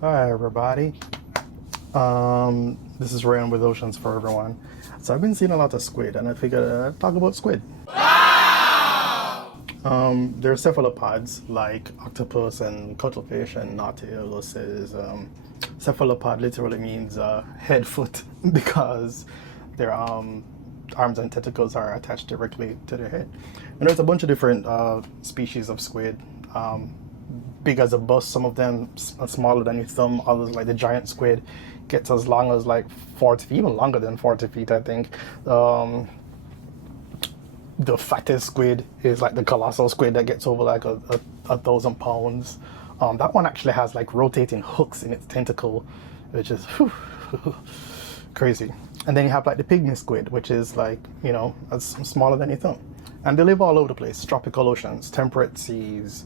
Hi everybody. This is Ryan with Oceans for Everyone. So I've been seeing a lot of squid, and I figured I'd talk about squid. There are cephalopods like octopus and cuttlefish and nautilus. Cephalopod literally means head foot because their arms and tentacles are attached directly to their head. And there's a bunch of different species of squid. Big as a bus, some of them smaller than your thumb, others like the giant squid gets as long as like 40 feet, even longer than 40 feet I think. The fattest squid is like the colossal squid that gets over like a 1,000 pounds. That one actually has like rotating hooks in its tentacle, which is crazy. And then you have like the pygmy squid, which is like, you know, as smaller than your thumb. And they live all over the place: tropical oceans, temperate seas,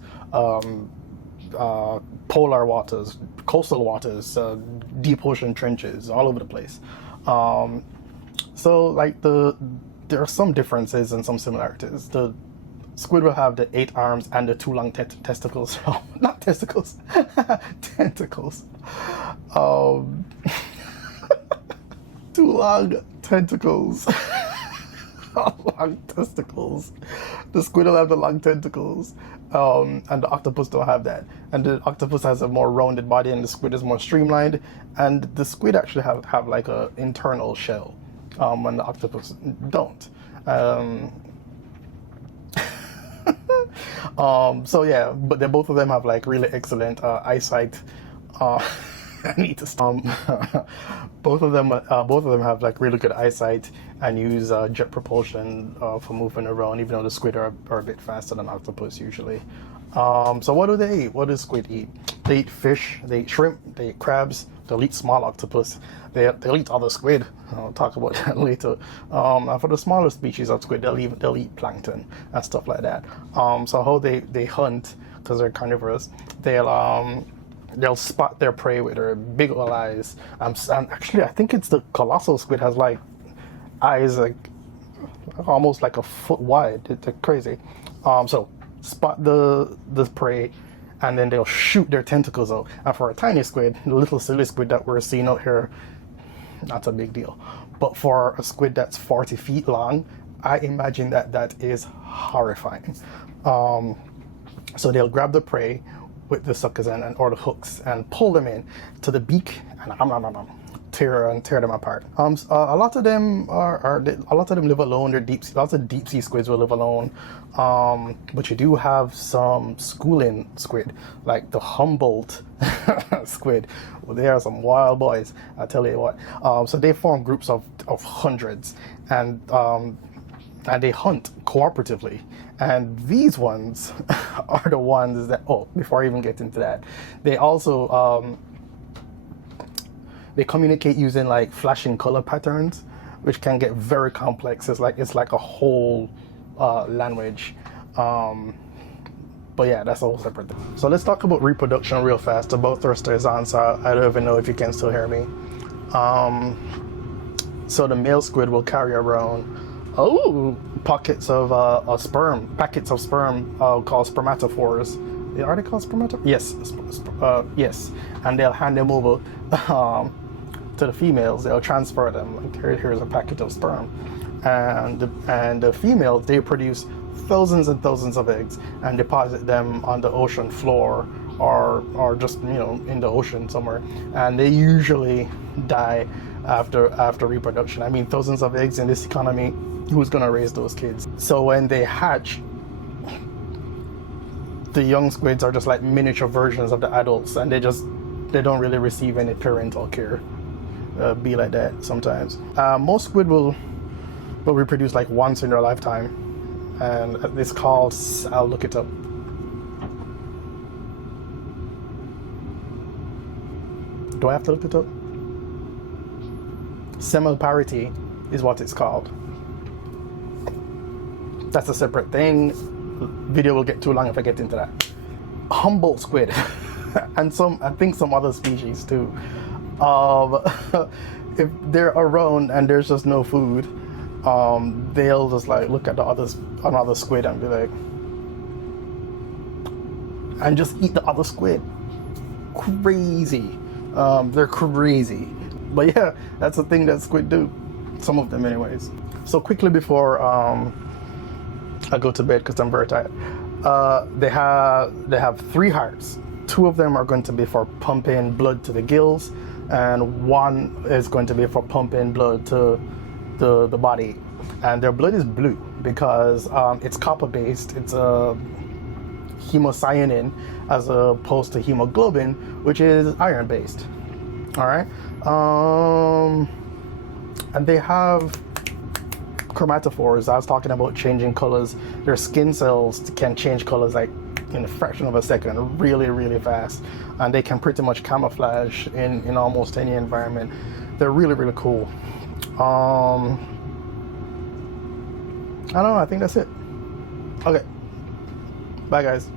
polar waters, coastal waters, deep ocean trenches, all over the place. So like there are some differences and some similarities. The squid will have the 8 arms and the 2 long testicles. Not testicles, tentacles. 2 long tentacles. Long testicles. The squid will have the long tentacles, and the octopus don't have that. And the octopus has a more rounded body, and the squid is more streamlined. And the squid actually have like a internal shell, when the octopus don't. So yeah, but they both of them have like really excellent eyesight. I need to stop. Both of them have like really good eyesight and use jet propulsion for moving around, even though the squid are a bit faster than octopus usually. So what do they eat? What does squid eat? They eat fish, they eat shrimp, they eat crabs, they'll eat small octopus, they'll eat other squid. I'll talk about that later. And for the smaller species of squid, they'll eat plankton and stuff like that. So how they hunt, because they're carnivorous, they'll spot their prey with their big old eyes. And actually, I think it's the colossal squid has like eyes like almost like a foot wide. They're crazy. So spot the prey, and then they'll shoot their tentacles out. And for a tiny squid, the little silly squid that we're seeing out here, not a big deal. But for a squid that's 40 feet long, I imagine that is horrifying. So they'll grab the prey with the suckers or the hooks and pull them in to the beak and tear them apart. A lot of them live alone. Lots of deep sea squids will live alone. But you do have some schooling squid, like the Humboldt squid. Well, they are some wild boys, I tell you what. So they form groups of hundreds, and they hunt cooperatively. And these ones are the ones that, before I even get into that, they also, they communicate using like flashing color patterns, which can get very complex. It's like a whole language. But yeah, that's a whole separate thing. So let's talk about reproduction real fast. The bow thruster is on, so I don't even know if you can still hear me. So the male squid will carry around packets of sperm called spermatophores. Are they called spermatophores? Yes, yes. And they'll hand them over to the females. They'll transfer them. Like here's a packet of sperm, and the females, they produce thousands and thousands of eggs and deposit them on the ocean floor or just, you know, in the ocean somewhere. And they usually die after reproduction. I mean, thousands of eggs in this economy. Who's gonna raise those kids? So when they hatch, the young squids are just like miniature versions of the adults, and they don't really receive any parental care. Be like that sometimes. Most squid will reproduce like once in their lifetime, and it's called, I'll look it up. Do I have to look it up? Semelparity is what it's called. That's a separate thing. Video will get too long if I get into that. Humboldt squid, and I think some other species too. If they're around and there's just no food, they'll just like look at another squid and be like, and just eat the other squid. Crazy. They're crazy. But yeah, that's the thing that squid do. Some of them, anyways. So quickly before I go to bed because I'm very tired. They have 3 hearts. 2 of them are going to be for pumping blood to the gills, and 1 is going to be for pumping blood to the body. And their blood is blue because it's copper based. It's a hemocyanin as opposed to hemoglobin, which is iron based. All right. And they have chromatophores. I was talking about changing colors. Their skin cells can change colors like in a fraction of a second, really, really fast. And they can pretty much camouflage in almost any environment. They're really, really cool. I don't know, I think that's it. Okay. Bye, guys.